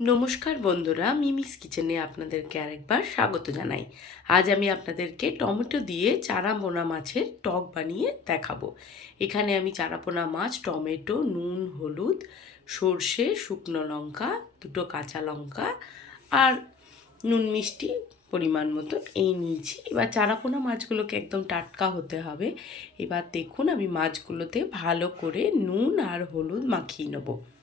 নমস্কার বন্ধুরা, মিমিস কিচেনে আপনাদেরকে আরেকবার স্বাগত জানাই। আজ আমি আপনাদেরকে টমেটো দিয়ে চারা চারাপোনা মাছের টক বানিয়ে দেখাবো। এখানে আমি চারাপোনা মাছ, টমেটো, নুন, হলুদ, সর্ষে, শুকনো লঙ্কা, দুটো কাঁচা লঙ্কা আর নুন মিষ্টি পরিমাণ মতো এই নিয়েছি। এবার চারাপোনা মাছগুলোকে একদম টাটকা হতে হবে। এবার দেখুন আমি মাছগুলোতে ভালো করে নুন আর হলুদ মাখিয়ে নেব।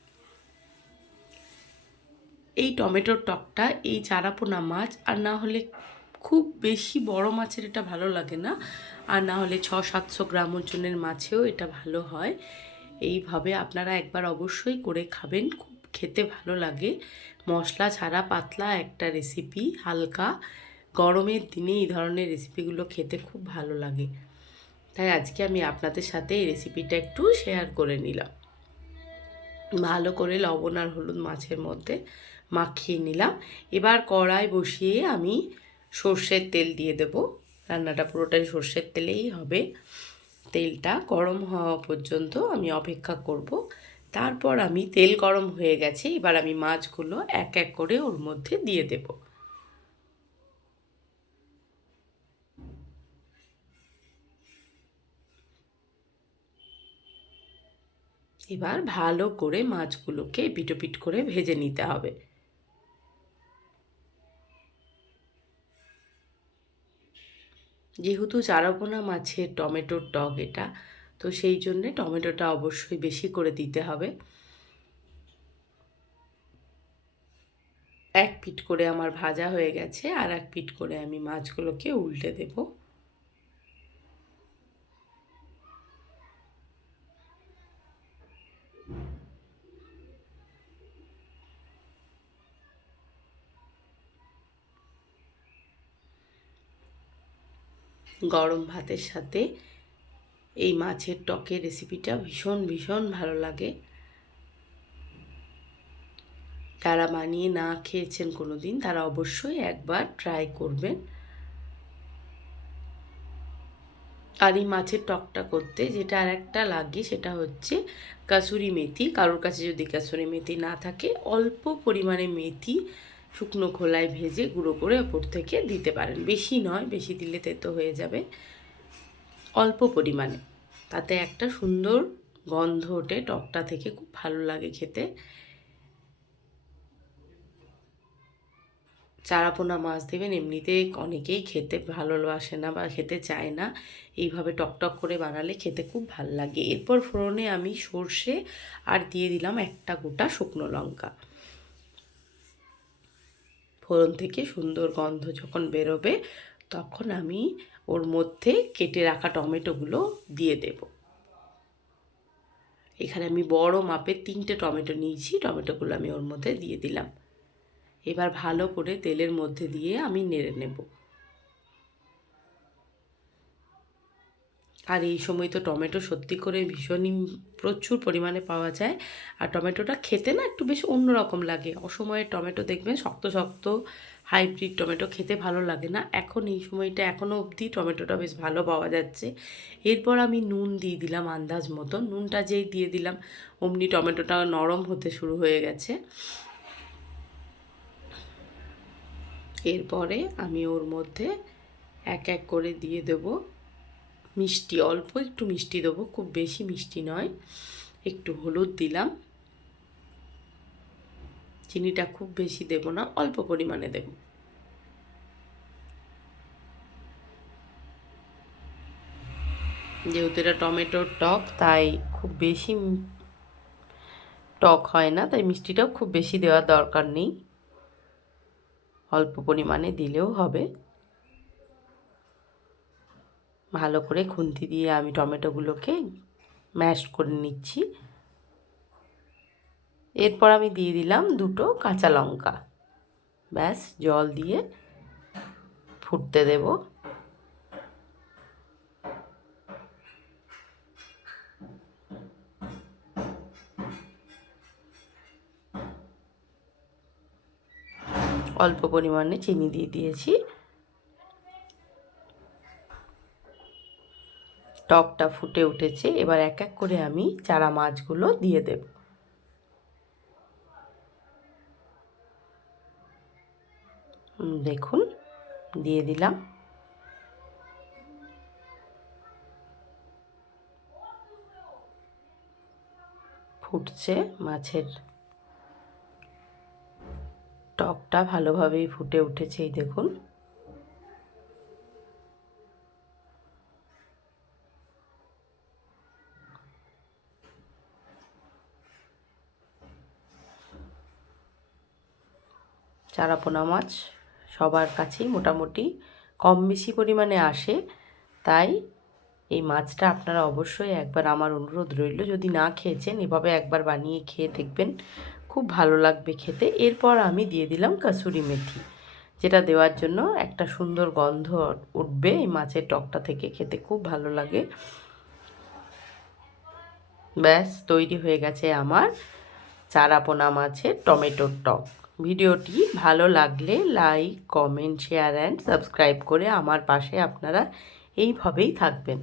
এই টমেটোর টকটা, এই চারাপোনা মাছ, আর না হলে খুব বেশি বড় মাছের এটা ভালো লাগে না। আর না হলে ছ সাতশো গ্রাম ওজনের মাছেও এটা ভালো হয়। এইভাবে আপনারা একবার অবশ্যই করে খাবেন, খুব খেতে ভালো লাগে। মশলা ছাড়া পাতলা একটা রেসিপি হালকা। গরমের দিনে এই ধরনের রেসিপিগুলো খেতে খুব ভালো লাগে। তাই আজকে আমি আপনাদের সাথে এই রেসিপিটা একটু শেয়ার করে নিলাম। ভালো করে লবণ আর হলুদ মাছের মধ্যে মাখিয়ে নিলাম। এবার কড়াই বসিয়ে আমি সর্ষের তেল দিয়ে দেব। রান্নাটা পুরোটাই সর্ষের তেলেই হবে। তেলটা গরম হওয়া পর্যন্ত আমি অপেক্ষা করব। তারপর আমি তেল গরম হয়ে গেছে, এবার আমি মাছগুলো এক এক করে ওর মধ্যে দিয়ে দেব। এবার ভালো করে মাছগুলোকে পিটোপিট করে ভেজে নিতে হবে। যেহেতু চারাপোনা মাছের টমেটোর টক এটা, তো সেই জন্যে টমেটোটা অবশ্যই বেশি করে দিতে হবে। এক পিট করে আমার ভাজা হয়ে গেছে, আর এক পিট করে আমি মাছগুলোকে উল্টে দেব। গরম ভাতের সাথে এই মাছের টকের রেসিপিটা ভীষণ ভীষণ ভালো লাগে। যারা বানিয়ে না খেয়েছেন কোনো দিন তারা অবশ্যই একবার ট্রাই করবেন। আর এই মাছের টকটা করতে যেটা আর একটা লাগে সেটা হচ্ছে কাসুরি মেথি। কারোর কাছে যদি কাসুরি মেথি না থাকে, অল্প পরিমাণে মেথি শুকনো খোলায় ভেজে গুঁড়ো করে ওপর থেকে দিতে পারেন। বেশি নয়, বেশি দিলে তেতো হয়ে যাবে। অল্প পরিমাণে। তাতে একটা সুন্দর গন্ধ ওঠে, টকটা থেকে খুব ভালো লাগে খেতে। চারাপোনা মাছ দেবেন, এমনিতে অনেকেই খেতে ভালোবাসে না বা খেতে চায় না। এইভাবে টকটক করে বানালে খেতে খুব ভালো লাগে। এরপর ফোড়নে আমি সর্ষে আর দিয়ে দিলাম একটা গোটা শুকনো লঙ্কা। ফোড়ন থেকে সুন্দর গন্ধ যখন বেরোবে, তখন আমি ওর মধ্যে কেটে রাখা টমেটোগুলো দিয়ে দেব। এখানে আমি বড় মাপের তিনটে টমেটো নিয়েছি, টমেটোগুলো আমি ওর মধ্যে দিয়ে দিলাম। এবার ভালো করে তেলের মধ্যে দিয়ে আমি নেড়ে নেব। আর এই সময় তো টমেটো সত্যি করে ভীষণই প্রচুর পরিমাণে পাওয়া যায়। আর টমেটোটা খেতে না একটু বেশ অন্যরকম লাগে। অসময়ে টমেটো দেখবেন শক্ত শক্ত হাইব্রিড টমেটো খেতে ভালো লাগে না। এখন এই সময়টা এখনও অবধি টমেটোটা বেশ ভালো পাওয়া যাচ্ছে। এরপর আমি নুন দিয়ে দিলাম আন্দাজ মতো। নুনটা যেই দিয়ে দিলাম, অমনি টমেটোটা নরম হতে শুরু হয়ে গেছে। এরপরে আমি ওর মধ্যে এক এক করে দিয়ে দেবো। মিষ্টি, অল্প একটু মিষ্টি দেবো, খুব বেশি মিষ্টি নয়। একটু হলুদ দিলাম। চিনিটা খুব বেশি দেব না, অল্প পরিমাণে দেব। যেহেতু এটা টমেটোর টক, তাই খুব বেশি টক হয় না, তাই মিষ্টিটাও খুব বেশি দেওয়ার দরকার নেই। অল্প পরিমাণে দিলেও হবে। ভালো করে খুন্তি দিয়ে আমি টমেটোগুলোকে ম্যাশ করে নিচ্ছি। এরপর আমি দিয়ে দিলাম দুটো কাঁচা লঙ্কা। ব্যাস, জল দিয়ে ফুটতে দেব। অল্প পরিমাণে চিনি দিয়ে দিয়েছি। টকটা ফুটে উঠেছে, এবার এক এক করে আমি চারা মাছগুলো দিয়ে দেব। দেখুন, দিয়ে দিলাম। ফুটছে মাছের টকটা ভালোভাবেই ফুটে উঠেছে, এই দেখুন। চারাপোনা মাছ সবার কাছেই মোটামুটি কম বেশি পরিমাণে আসে। তাই এই মাছটা আপনারা অবশ্যই একবার আমার অনুরোধ রইল, যদি না খেয়েছেন এভাবে একবার বানিয়ে খেয়ে দেখবেন, খুব ভালো লাগবে খেতে। এরপর আমি দিয়ে দিলাম কাসুরি মেথি, যেটা দেওয়ার জন্য একটা সুন্দর গন্ধ উঠবে এই মাছের টকটা থেকে, খেতে খুব ভালো লাগে। ব্যাস, তৈরি হয়ে গেছে আমার চারাপোনা মাছের টমেটোর টক। ভিডিওটি ভালো লাগলে like comment share and subscribe করে আমার পাশে আপনারা এইভাবেই থাকবেন।